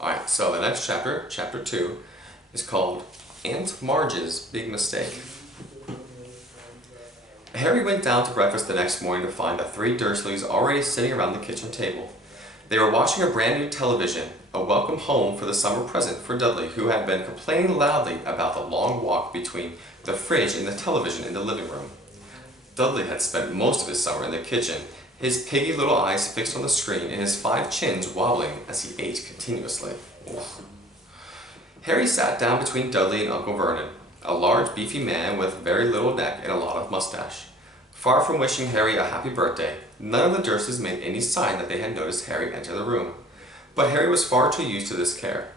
Alright, so the next chapter, chapter 2, is called Aunt Marge's Big Mistake. Harry went down to breakfast the next morning to find the three Dursleys already sitting around the kitchen table. They were watching a brand new television, a welcome home for the summer present for Dudley, who had been complaining loudly about the long walk between the fridge and the television in the living room. Dudley had spent most of his summer in the kitchen, his piggy little eyes fixed on the screen and his 5 chins wobbling as he ate continuously. Ugh. Harry sat down between Dudley and Uncle Vernon, a large beefy man with very little neck and a lot of mustache. Far from wishing Harry a happy birthday, none of the Dursleys made any sign that they had noticed Harry enter the room. But Harry was far too used to this to care.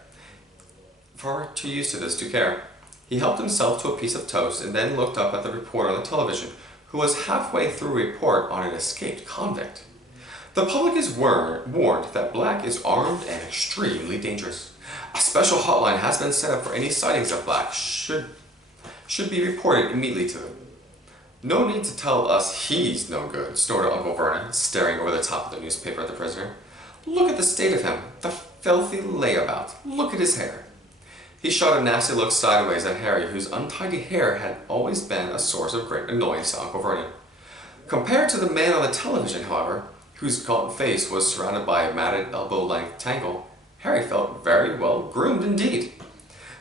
He helped himself to a piece of toast and then looked up at the reporter on the television, who was halfway through a report on an escaped convict. The public is warned that Black is armed and extremely dangerous. A special hotline has been set up for any sightings of Black should be reported immediately to them. No need to tell us he's no good, snorted Uncle Vernon, staring over the top of the newspaper at the prisoner. Look at the state of him, the filthy layabout. Look at his hair. He shot a nasty look sideways at Harry, whose untidy hair had always been a source of great annoyance to Uncle Vernon. Compared to the man on the television, however, whose gaunt face was surrounded by a matted elbow-length tangle, Harry felt very well groomed indeed.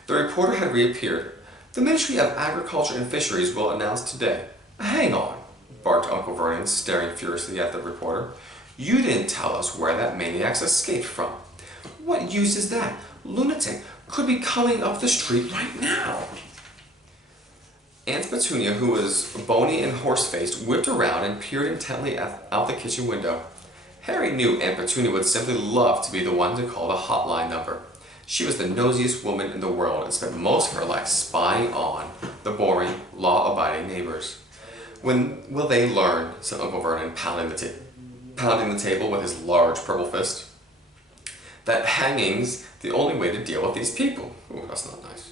The reporter had reappeared. The Ministry of Agriculture and Fisheries will announce today. Hang on, barked Uncle Vernon, staring furiously at the reporter. You didn't tell us where that maniac's escaped from. What use is that? Lunatic could be coming up the street right now. Aunt Petunia, who was bony and horse-faced, whipped around and peered intently out the kitchen window. Harry knew Aunt Petunia would simply love to be the one to call the hotline number. She was the nosiest woman in the world and spent most of her life spying on the boring, law-abiding neighbors. When will they learn, said Uncle Vernon, pounding the table with his large purple fist, that hanging's the only way to deal with these people. Ooh, that's not nice.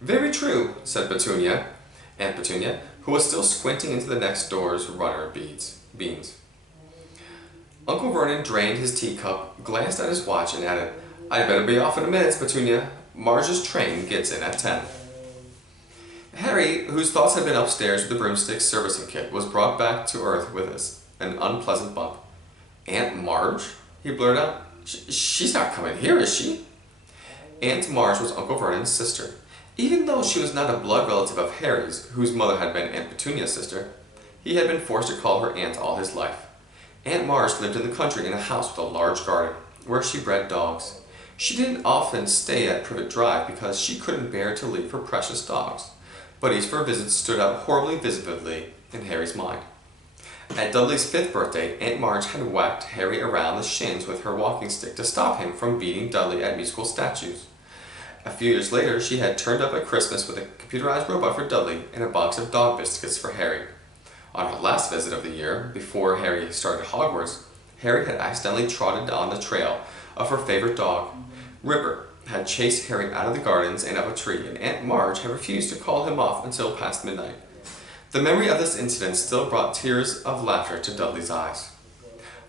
Very true, said Aunt Petunia, who was still squinting into the next door's runner beans. Uncle Vernon drained his teacup, glanced at his watch, and added, I'd better be off in a minute, Petunia. Marge's train gets in at 10. Harry, whose thoughts had been upstairs with the broomstick servicing kit, was brought back to earth with an unpleasant bump. Aunt Marge? He blurted out. She's not coming here, is she? Aunt Marge was Uncle Vernon's sister. Even though she was not a blood relative of Harry's, whose mother had been Aunt Petunia's sister, he had been forced to call her aunt all his life. Aunt Marge lived in the country in a house with a large garden, where she bred dogs. She didn't often stay at Privet Drive because she couldn't bear to leave her precious dogs, but each of her visits stood out horribly visibly in Harry's mind. At Dudley's 5th birthday, Aunt Marge had whacked Harry around the shins with her walking stick to stop him from beating Dudley at musical statues. A few years later, she had turned up at Christmas with a computerized robot for Dudley and a box of dog biscuits for Harry. On her last visit of the year, before Harry started Hogwarts, Harry had accidentally trotted on the trail of her favorite dog. Ripper had chased Harry out of the gardens and up a tree, and Aunt Marge had refused to call him off until past midnight. The memory of this incident still brought tears of laughter to Dudley's eyes.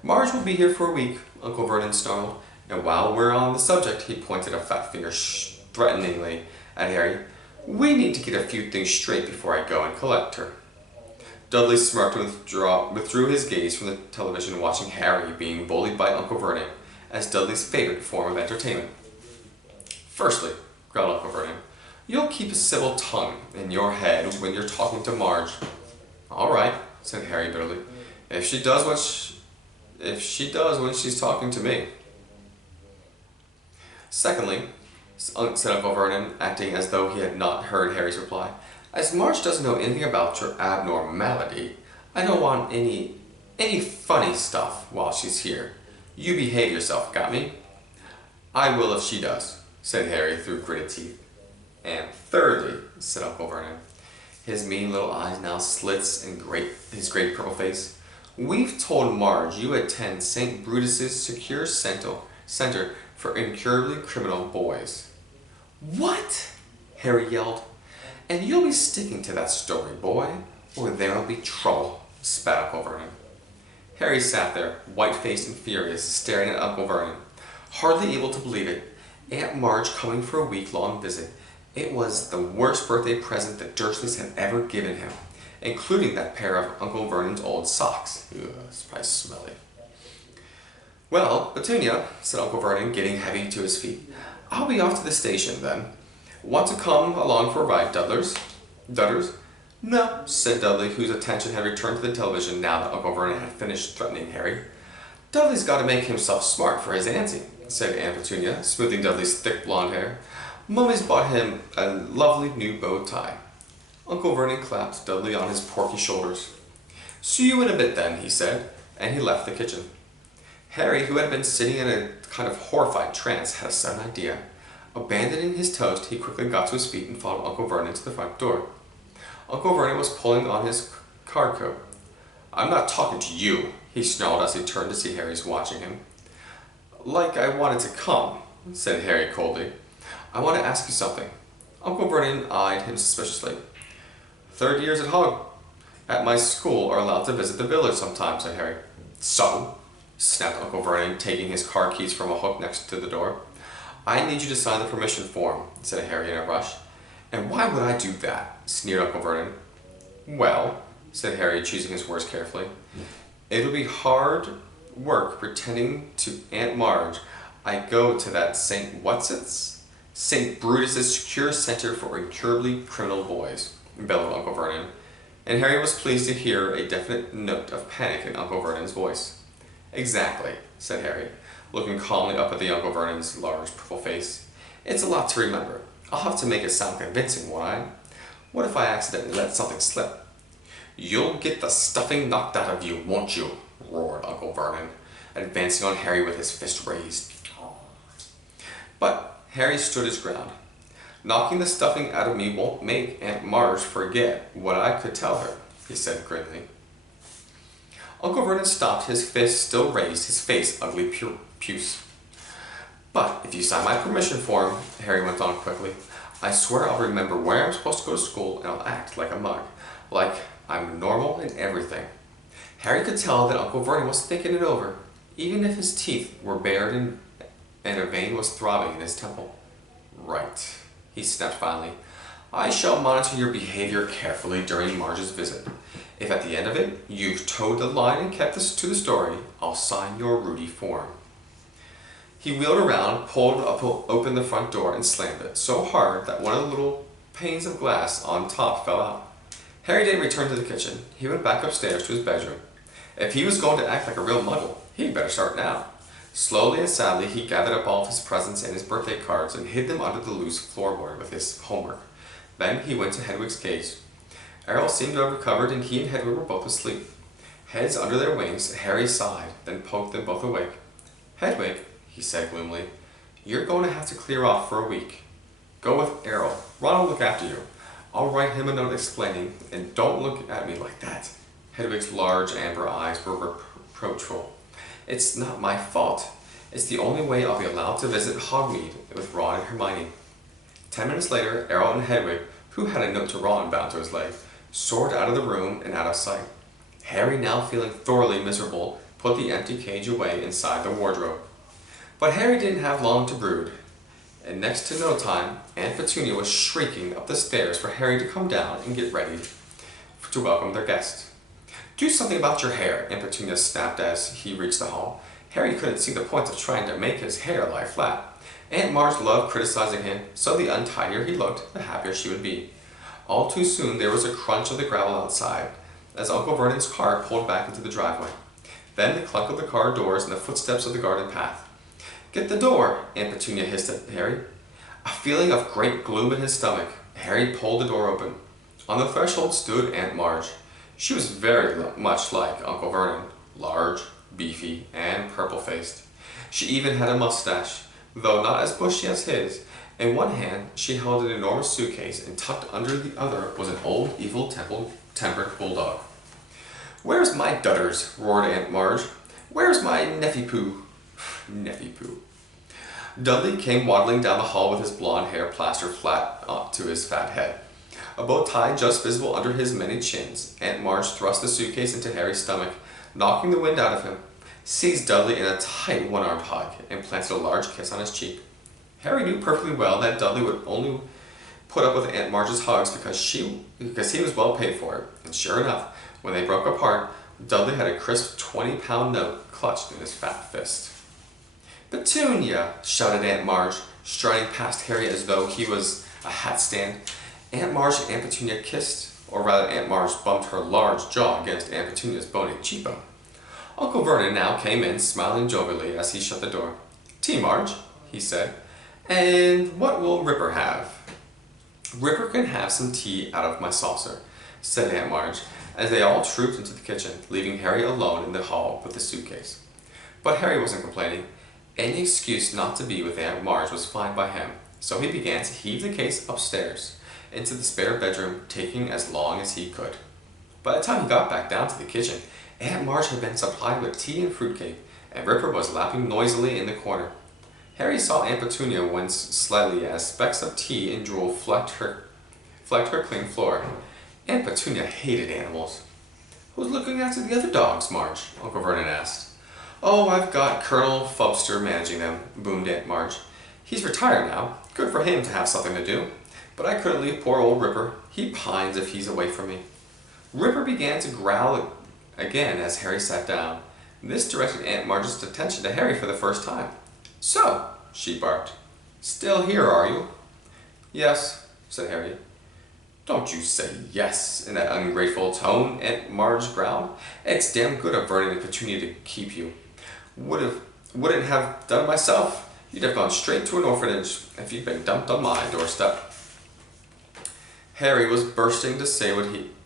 Marge will be here for a week, Uncle Vernon snarled, and while we're on the subject, he pointed a fat finger threateningly at Harry. We need to get a few things straight before I go and collect her. Dudley smirked and withdrew his gaze from the television, watching Harry being bullied by Uncle Vernon as Dudley's favorite form of entertainment. Firstly, growled Uncle Vernon, you'll keep a civil tongue in your head when you're talking to Marge. All right, said Harry bitterly. If she does when she's talking to me. Secondly, said Uncle Vernon, acting as though he had not heard Harry's reply, as Marge doesn't know anything about your abnormality, I don't want any funny stuff while she's here. You behave yourself, got me? I will if she does, said Harry through gritted teeth. And thirdly, said Uncle Vernon, his mean little eyes now slits in his great purple face, we've told Marge you attend St. Brutus's Secure Center for Incurably Criminal Boys. What? Harry yelled. And you'll be sticking to that story, boy, or there'll be trouble, spat Uncle Vernon. Harry sat there, white-faced and furious, staring at Uncle Vernon. Hardly able to believe it, Aunt Marge coming for a week-long visit. It was the worst birthday present the Dursleys had ever given him, including that pair of Uncle Vernon's old socks. Ugh, it's probably smelly. Well, Petunia, said Uncle Vernon, getting heavy to his feet, I'll be off to the station then. Want to come along for a ride, Dudders? No, said Dudley, whose attention had returned to the television now that Uncle Vernon had finished threatening Harry. Dudley's got to make himself smart for his auntie, said Aunt Petunia, smoothing Dudley's thick blonde hair. Mummy's bought him a lovely new bow tie. Uncle Vernon clapped Dudley on his porky shoulders. See you in a bit then, he said, and he left the kitchen. Harry, who had been sitting in a kind of horrified trance, had a sudden idea. Abandoning his toast, he quickly got to his feet and followed Uncle Vernon to the front door. Uncle Vernon was pulling on his card coat. I'm not talking to you, he snarled as he turned to see Harry's watching him. Like I wanted to come, said Harry coldly. I want to ask you something. Uncle Vernon eyed him suspiciously. Third years at my school are allowed to visit the village sometimes, said Harry. So? Snapped Uncle Vernon, taking his car keys from a hook next to the door. I need you to sign the permission form, said Harry in a rush. And why would I do that? Sneered Uncle Vernon. Well, said Harry, choosing his words carefully, it'll be hard work pretending to Aunt Marge I go to that St. Brutus's secure center for incurably criminal boys, bellowed Uncle Vernon, and Harry was pleased to hear a definite note of panic in Uncle Vernon's voice. Exactly, said Harry, looking calmly up at the Uncle Vernon's large purple face. It's a lot to remember. I'll have to make it sound convincing, won't I? What if I accidentally let something slip? You'll get the stuffing knocked out of you, won't you? Roared Uncle Vernon, advancing on Harry with his fist raised. But Harry stood his ground. Knocking the stuffing out of me won't make Aunt Marge forget what I could tell her, he said grimly. Uncle Vernon stopped, his fist still raised, his face ugly puce. But if you sign my permission form, Harry went on quickly, I swear I'll remember where I'm supposed to go to school and I'll act like a mug, like I'm normal in everything. Harry could tell that Uncle Vernon was thinking it over, even if his teeth were bared and a vein was throbbing in his temple. Right, he snapped finally. I shall monitor your behavior carefully during Marge's visit. If at the end of it you've toed the line and kept us to the story, I'll sign your Rudy form. He wheeled around, pulled open the front door, and slammed it so hard that one of the little panes of glass on top fell out. Harry didn't return to the kitchen. He went back upstairs to his bedroom. If he was going to act like a real muggle, he'd better start now. Slowly and sadly, he gathered up all of his presents and his birthday cards and hid them under the loose floorboard with his homework. Then he went to Hedwig's cage. Errol seemed to have recovered, and he and Hedwig were both asleep. Heads under their wings, Harry sighed, then poked them both awake. Hedwig, he said gloomily, you're going to have to clear off for a week. Go with Errol. Ron will look after you. I'll write him a note explaining, and don't look at me like that. Hedwig's large amber eyes were reproachful. It's not my fault. It's the only way I'll be allowed to visit Hogmeade with Ron and Hermione. 10 minutes later, Errol and Hedwig, who had a note to Ron bound to his leg, soared out of the room and out of sight. Harry, now feeling thoroughly miserable, put the empty cage away inside the wardrobe. But Harry didn't have long to brood. In next to no time, Aunt Petunia was shrieking up the stairs for Harry to come down and get ready to welcome their guest. Do something about your hair, Aunt Petunia snapped as he reached the hall. Harry couldn't see the point of trying to make his hair lie flat. Aunt Marge loved criticizing him, so the untidier he looked, the happier she would be. All too soon there was a crunch of the gravel outside, as Uncle Vernon's car pulled back into the driveway. Then the clunk of the car doors and the footsteps of the garden path. Get the door, Aunt Petunia hissed at Harry. A feeling of great gloom in his stomach, Harry pulled the door open. On the threshold stood Aunt Marge. She was very much like Uncle Vernon, large, beefy, and purple-faced. She even had a mustache, though not as bushy as his. In one hand she held an enormous suitcase, and tucked under the other was an old, evil-tempered bulldog. Where's my dudders? Roared Aunt Marge. Where's my Neffy-poo? Neffy-poo. Dudley came waddling down the hall with his blonde hair plastered flat to his fat head. A bow tie just visible under his many chins. Aunt Marge thrust the suitcase into Harry's stomach, knocking the wind out of him. seized Dudley in a tight one-armed hug and planted a large kiss on his cheek. Harry knew perfectly well that Dudley would only put up with Aunt Marge's hugs because he was well paid for it. And sure enough, when they broke apart, Dudley had a crisp 20-pound note clutched in his fat fist. "Petunia!" shouted Aunt Marge, striding past Harry as though he was a hat stand. Aunt Marge and Aunt Petunia kissed, or rather Aunt Marge bumped her large jaw against Aunt Petunia's bony cheekbone. Uncle Vernon now came in, smiling jovially as he shut the door. "Tea, Marge," he said. "And what will Ripper have?" "Ripper can have some tea out of my saucer," said Aunt Marge, as they all trooped into the kitchen, leaving Harry alone in the hall with the suitcase. But Harry wasn't complaining. Any excuse not to be with Aunt Marge was fine by him, so he began to heave the case upstairs into the spare bedroom, taking as long as he could. By the time he got back down to the kitchen, Aunt Marge had been supplied with tea and fruitcake, and Ripper was lapping noisily in the corner. Harry saw Aunt Petunia wince slightly as specks of tea and drool flecked her clean floor. Aunt Petunia hated animals. "Who's looking after the other dogs, Marge?" Uncle Vernon asked. "Oh, I've got Colonel Fubster managing them," boomed Aunt Marge. "He's retired now. Good for him to have something to do. But I couldn't leave poor old Ripper. He pines if he's away from me." Ripper began to growl again as Harry sat down. This directed Aunt Marge's attention to Harry for the first time. "So," she barked, "still here, are you?" "Yes," said Harry. "Don't you say yes in that ungrateful tone," Aunt Marge growled. "It's damn good of Vernon and Petunia to keep you. Wouldn't have done it myself. You'd have gone straight to an orphanage if you'd been dumped on my doorstep." Harry was bursting to say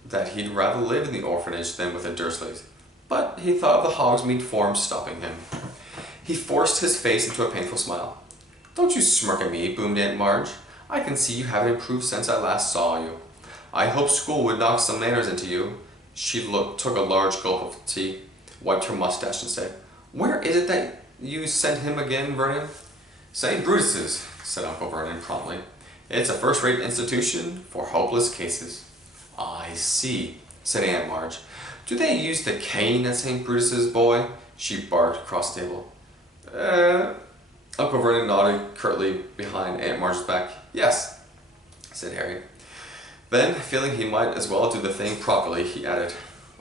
that he'd rather live in the orphanage than with the Dursleys, but he thought of the Hogsmeade form stopping him. He forced his face into a painful smile. "Don't you smirk at me," boomed Aunt Marge. "I can see you haven't improved since I last saw you. I hope school would knock some manners into you." She took a large gulp of tea, wiped her mustache, and said, "Where is it that you sent him again, Vernon?" "St. Brutus's," said Uncle Vernon promptly. "It's a first-rate institution for hopeless cases." "I see," said Aunt Marge. "Do they use the cane at St. Brutus's, boy?" She barked across the table. Uncle Vernon nodded curtly behind Aunt Marge's back. "Yes," said Harry. Then, feeling he might as well do the thing properly, he added,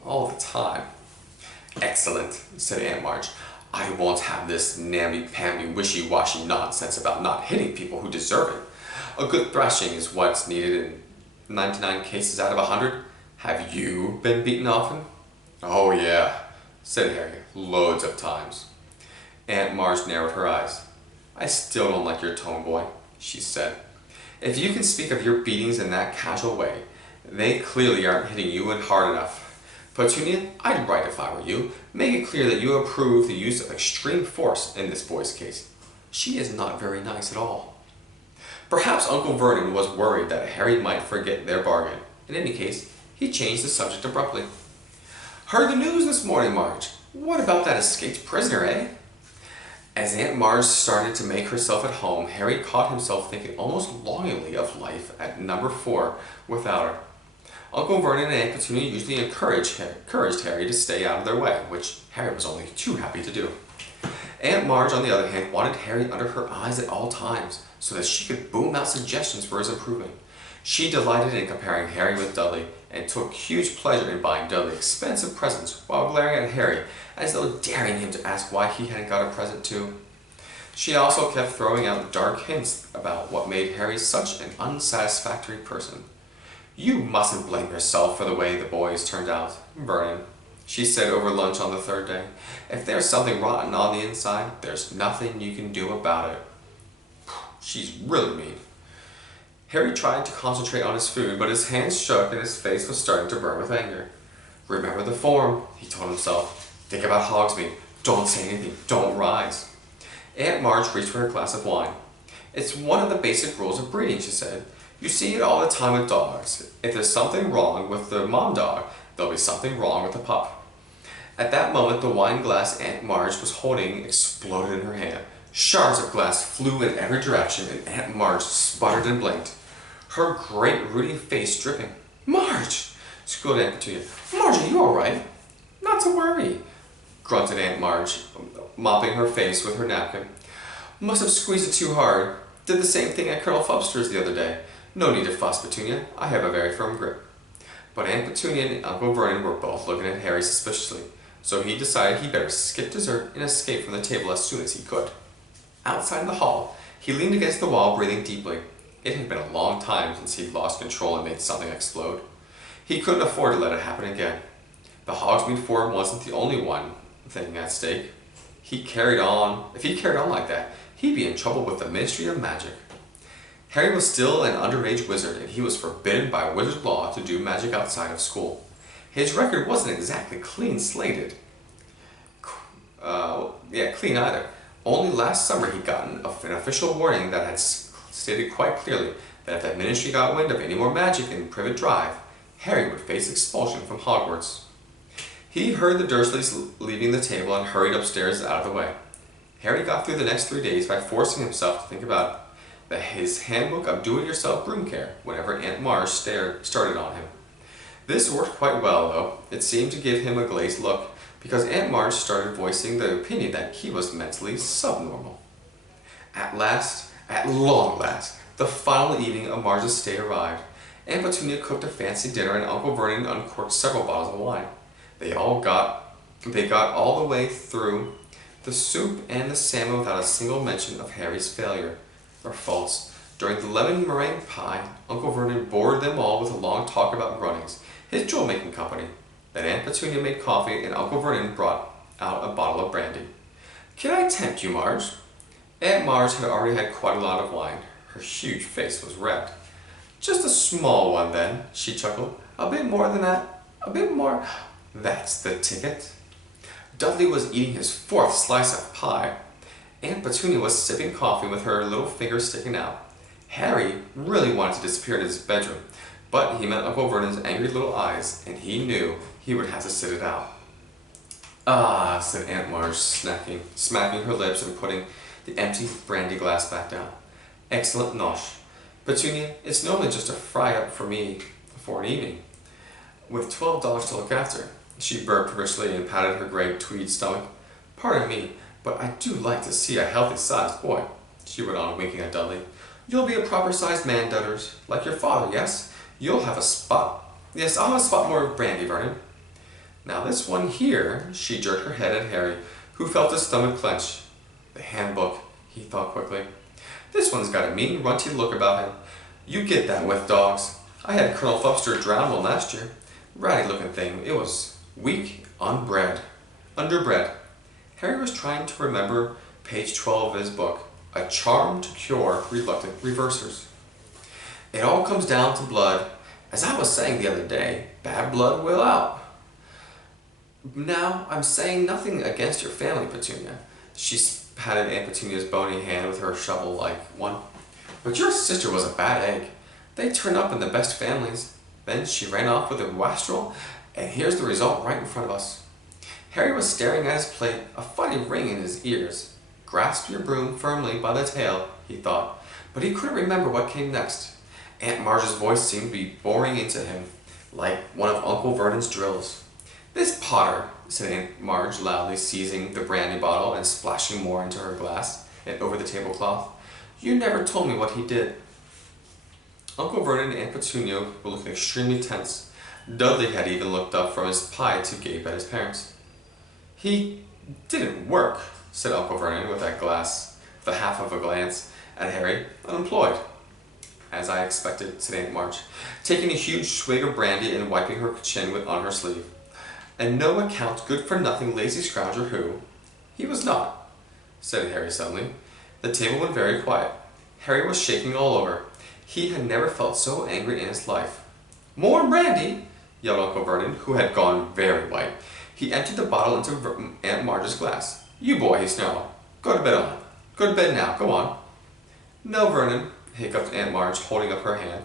"all the time." "Excellent," said Aunt Marge. "I won't have this namby-pamby, wishy-washy nonsense about not hitting people who deserve it. A good thrashing is what's needed in 99 cases out of 100. Have you been beaten often?" "Oh, yeah," said Harry, "loads of times." Aunt Marge narrowed her eyes. "I still don't like your tone, boy," she said. "If you can speak of your beatings in that casual way, they clearly aren't hitting you hard enough. Petunia, I'd write if I were you. Make it clear that you approve the use of extreme force in this boy's case. She is not very nice at all." Perhaps Uncle Vernon was worried that Harry might forget their bargain. In any case, he changed the subject abruptly. "Heard the news this morning, Marge. What about that escaped prisoner, eh?" As Aunt Marge started to make herself at home, Harry caught himself thinking almost longingly of life at number 4 without her. Uncle Vernon and Aunt Petunia usually encouraged Harry to stay out of their way, which Harry was only too happy to do. Aunt Marge, on the other hand, wanted Harry under her eyes at all times, so that she could boom out suggestions for his improvement. She delighted in comparing Harry with Dudley, and took huge pleasure in buying Dudley expensive presents while glaring at Harry as though daring him to ask why he hadn't got a present too. She also kept throwing out dark hints about what made Harry such an unsatisfactory person. "You mustn't blame yourself for the way the boys turned out, Vernon," she said over lunch on the 3rd day. "If there's something rotten on the inside, there's nothing you can do about it." She's really mean. Harry tried to concentrate on his food, but his hands shook and his face was starting to burn with anger. "Remember the form," he told himself. "Think about Hogsmeade. Don't say anything. Don't rise." Aunt Marge reached for her glass of wine. "It's one of the basic rules of breeding," she said. "You see it all the time with dogs. If there's something wrong with the mom dog, there'll be something wrong with the pup." At that moment, the wine glass Aunt Marge was holding exploded in her hand. Shards of glass flew in every direction, and Aunt Marge sputtered and blinked, her great ruddy face dripping. "Marge!" squealed Aunt Petunia. "Marge, are you all right?" "Not to worry." grunted Aunt Marge, mopping her face with her napkin. Must have squeezed it too hard. Did the same thing at Colonel Fubster's the other day. No need to fuss, Petunia. I have a very firm grip. But Aunt Petunia and Uncle Vernon were both looking at Harry suspiciously, so he decided he better skip dessert and escape from the table as soon as he could. Outside in the hall, he leaned against the wall, breathing deeply. It had been a long time since he'd lost control and made something explode. He couldn't afford to let it happen again. The Hogsmeade Forum wasn't the only one thing at stake. If he carried on like that, he'd be in trouble with the Ministry of Magic. Harry was still an underage wizard, and he was forbidden by wizard law to do magic outside of school. His record wasn't exactly clean-slated. Clean either. Only last summer he'd gotten an official warning that had stated quite clearly that if the Ministry got wind of any more magic in Privet Drive, Harry would face expulsion from Hogwarts. He heard the Dursleys leaving the table and hurried upstairs out of the way. Harry got through the next 3 days by forcing himself to think about his handbook of do-it-yourself broom care whenever Aunt Marge started on him. This worked quite well, though. It seemed to give him a glazed look, because Aunt Marge started voicing the opinion that he was mentally subnormal. At long last, the final evening of Marge's stay arrived. Aunt Petunia cooked a fancy dinner and Uncle Vernon uncorked several bottles of wine. They got all the way through the soup and the salmon without a single mention of Harry's failure or faults. During the lemon meringue pie, Uncle Vernon bored them all with a long talk about Grunnings, his jewel-making company. Then Aunt Petunia made coffee and Uncle Vernon brought out a bottle of brandy. "Can I tempt you, Marge?" Aunt Marge had already had quite a lot of wine. Her huge face was red. "Just a small one, then," she chuckled. "A bit more than that. A bit more. That's the ticket." Dudley was eating his 4th slice of pie. Aunt Petunia was sipping coffee with her little finger sticking out. Harry really wanted to disappear in his bedroom, but he met Uncle Vernon's angry little eyes, and he knew he would have to sit it out. "Ah," said Aunt Marge, smacking her lips and putting the empty brandy glass back down. "Excellent nosh. Petunia, it's normally just a fry-up for me for an evening, with $12 to look after." She burped richly and patted her grey tweed stomach. "Pardon me, but I do like to see a healthy-sized boy," she went on, winking at Dudley. "You'll be a proper-sized man, Dudders, like your father, yes? You'll have a spot. Yes, I'll have a spot more of brandy, Vernon. Now this one here," she jerked her head at Harry, who felt his stomach clench. "The handbook," he thought quickly. "This one's got a mean, runty look about him. You get that with dogs. I had Colonel Fubster drown one last year. Ratty-looking thing. It was weak, underbred." Harry was trying to remember page 12 of his book, "A Charm to Cure Reluctant Reversers." "It all comes down to blood. As I was saying the other day, bad blood will out. Now, I'm saying nothing against your family, Petunia." She patted Aunt Petunia's bony hand with her shovel-like one. "But your sister was a bad egg. They turn up in the best families. Then she ran off with a wastrel, and here's the result right in front of us." Harry was staring at his plate, a funny ring in his ears. "Grasp your broom firmly by the tail," he thought, but he couldn't remember what came next. Aunt Marge's voice seemed to be boring into him, like one of Uncle Vernon's drills. "This Potter," said Aunt Marge loudly, seizing the brandy bottle and splashing more into her glass and over the tablecloth. "You never told me what he did." Uncle Vernon and Aunt Petunia were looking extremely tense. Dudley had even looked up from his pie to gape at his parents. "He didn't work," said Uncle Vernon with the half of a glance at Harry. "Unemployed." "As I expected," said Aunt Marge, taking a huge swig of brandy and wiping her chin on her sleeve. "And no account, good-for-nothing, lazy scrounger who—" "He was not," said Harry suddenly. The table went very quiet. Harry was shaking all over. He had never felt so angry in his life. "More brandy!" yelled Uncle Vernon, who had gone very white. He emptied the bottle into Aunt Marge's glass. "You boy," he snarled. "Go to bed on. Go to bed now. Go on." "No, Vernon," hiccuped Aunt Marge, holding up her hand,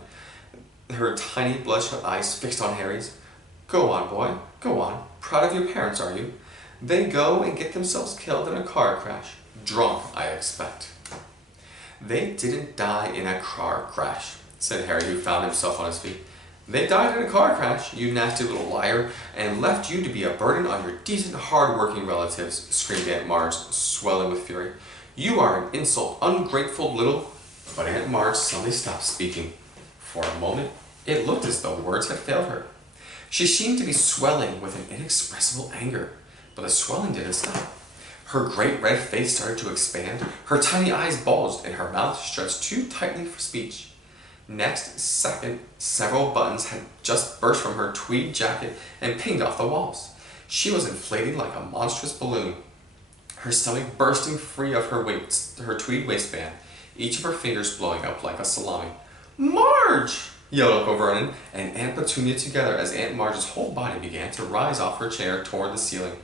her tiny bloodshot eyes fixed on Harry's. "Go on, boy. Go on. Proud of your parents, are you? They go and get themselves killed in a car crash. Drunk, I expect." "They didn't die in a car crash," said Harry, who found himself on his feet. They died in a car crash, you nasty little liar, and left you to be a burden on your decent, hard-working relatives, screamed Aunt Marge, swelling with fury. You are an insult, ungrateful little... But Aunt Marge suddenly stopped speaking. For a moment, it looked as though words had failed her. She seemed to be swelling with an inexpressible anger, but the swelling didn't stop. Her great red face started to expand, her tiny eyes bulged, and her mouth stretched too tightly for speech. Next second, several buttons had just burst from her tweed jacket and pinged off the walls. She was inflating like a monstrous balloon, her stomach bursting free of her tweed waistband, each of her fingers blowing up like a salami. "Marge!" yelled Uncle Vernon and Aunt Petunia together as Aunt Marge's whole body began to rise off her chair toward the ceiling.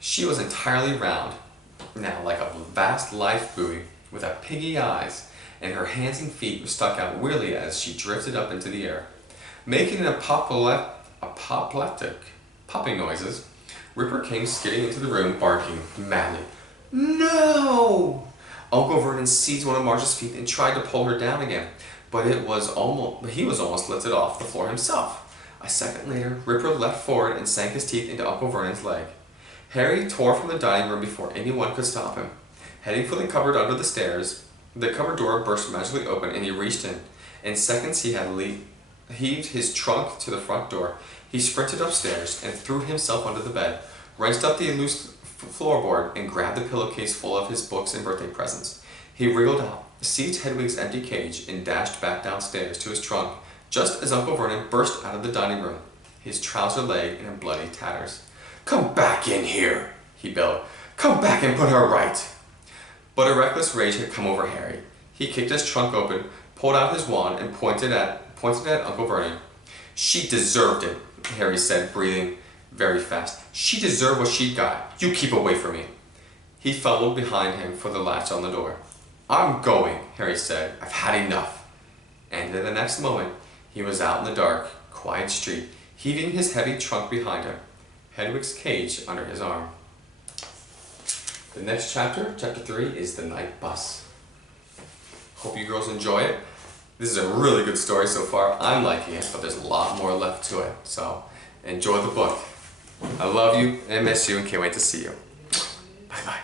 She was entirely round, now like a vast life buoy with a piggy eyes, and her hands and feet stuck out weirdly as she drifted up into the air. Making apoplectic popping noises, Ripper came skidding into the room, barking madly. "No!" Uncle Vernon seized one of Marge's feet and tried to pull her down again, but he was almost lifted off the floor himself. A second later, Ripper leapt forward and sank his teeth into Uncle Vernon's leg. Harry tore from the dining room before anyone could stop him. Heading for the cupboard under the stairs, the cupboard door burst magically open and he reached in. In seconds he had heaved his trunk to the front door. He sprinted upstairs and threw himself under the bed, wrenched up the loose floorboard and grabbed the pillowcase full of his books and birthday presents. He wriggled out, seized Hedwig's empty cage, and dashed back downstairs to his trunk just as Uncle Vernon burst out of the dining room, his trouser leg in bloody tatters. "Come back in here," he bellowed. "Come back and put her right." But a reckless rage had come over Harry. He kicked his trunk open, pulled out his wand, and pointed at Uncle Vernon. "She deserved it," Harry said, breathing very fast. "She deserved what she got. You keep away from me." He fumbled behind him for the latch on the door. "I'm going," Harry said. "I've had enough." And in the next moment, he was out in the dark, quiet street, heaving his heavy trunk behind him, Hedwig's cage under his arm. The next chapter, chapter 3, is The Night Bus. Hope you girls enjoy it. This is a really good story so far. I'm liking it, but there's a lot more left to it. So enjoy the book. I love you and miss you and can't wait to see you. Bye-bye.